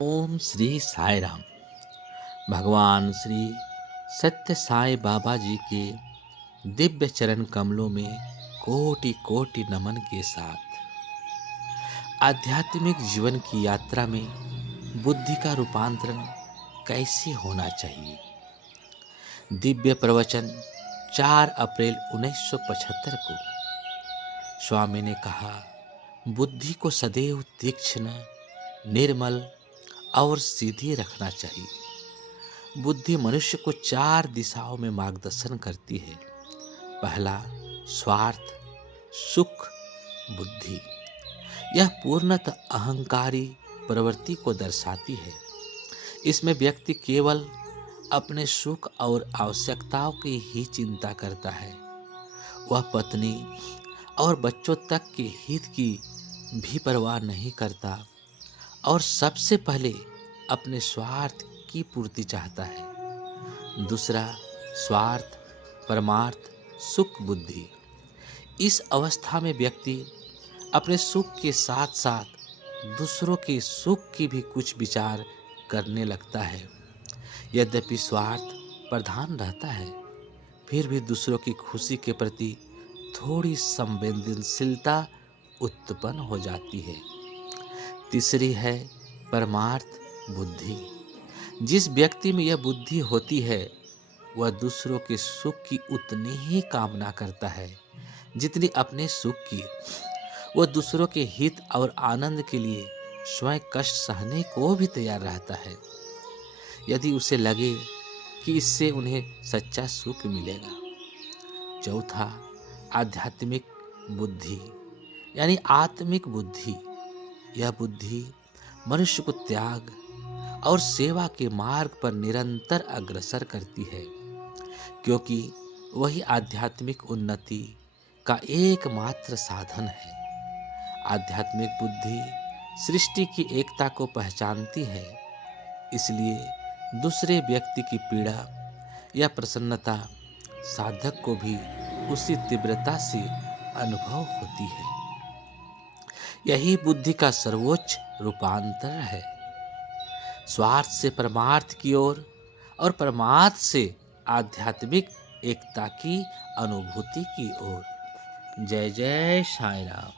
ओम श्री साई राम। भगवान श्री सत्य साई बाबा जी के दिव्य चरण कमलों में कोटि कोटि नमन के साथ आध्यात्मिक जीवन की यात्रा में बुद्धि का रूपांतरण कैसे होना चाहिए। दिव्य प्रवचन 4 अप्रैल 1975 को स्वामी ने कहा, बुद्धि को सदैव तीक्ष्ण, निर्मल और सीधी रखना चाहिए। बुद्धि मनुष्य को 4 दिशाओं में मार्गदर्शन करती है। पहला, स्वार्थ सुख बुद्धि। यह पूर्णतः अहंकारी प्रवृत्ति को दर्शाती है। इसमें व्यक्ति केवल अपने सुख और आवश्यकताओं की ही चिंता करता है। वह पत्नी और बच्चों तक के हित की भी परवाह नहीं करता और सबसे पहले अपने स्वार्थ की पूर्ति चाहता है। दूसरा, स्वार्थ परमार्थ सुख बुद्धि। इस अवस्था में व्यक्ति अपने सुख के साथ साथ दूसरों के सुख की भी कुछ विचार करने लगता है। यद्यपि स्वार्थ प्रधान रहता है, फिर भी दूसरों की खुशी के प्रति थोड़ी संवेदनशीलता उत्पन्न हो जाती है। तीसरी है परमार्थ बुद्धि। जिस व्यक्ति में यह बुद्धि होती है, वह दूसरों के सुख की उतनी ही कामना करता है जितनी अपने सुख की। वह दूसरों के हित और आनंद के लिए स्वयं कष्ट सहने को भी तैयार रहता है, यदि उसे लगे कि इससे उन्हें सच्चा सुख मिलेगा। चौथा, आध्यात्मिक बुद्धि यानी आत्मिक बुद्धि। यह बुद्धि मनुष्य को त्याग और सेवा के मार्ग पर निरंतर अग्रसर करती है, क्योंकि वही आध्यात्मिक उन्नति का एकमात्र साधन है। आध्यात्मिक बुद्धि सृष्टि की एकता को पहचानती है, इसलिए दूसरे व्यक्ति की पीड़ा या प्रसन्नता साधक को भी उसी तीव्रता से अनुभव होती है। यही बुद्धि का सर्वोच्च रूपांतर है, स्वार्थ से परमार्थ की ओर और परमार्थ से आध्यात्मिक एकता की अनुभूति की ओर। जय जय साई राम।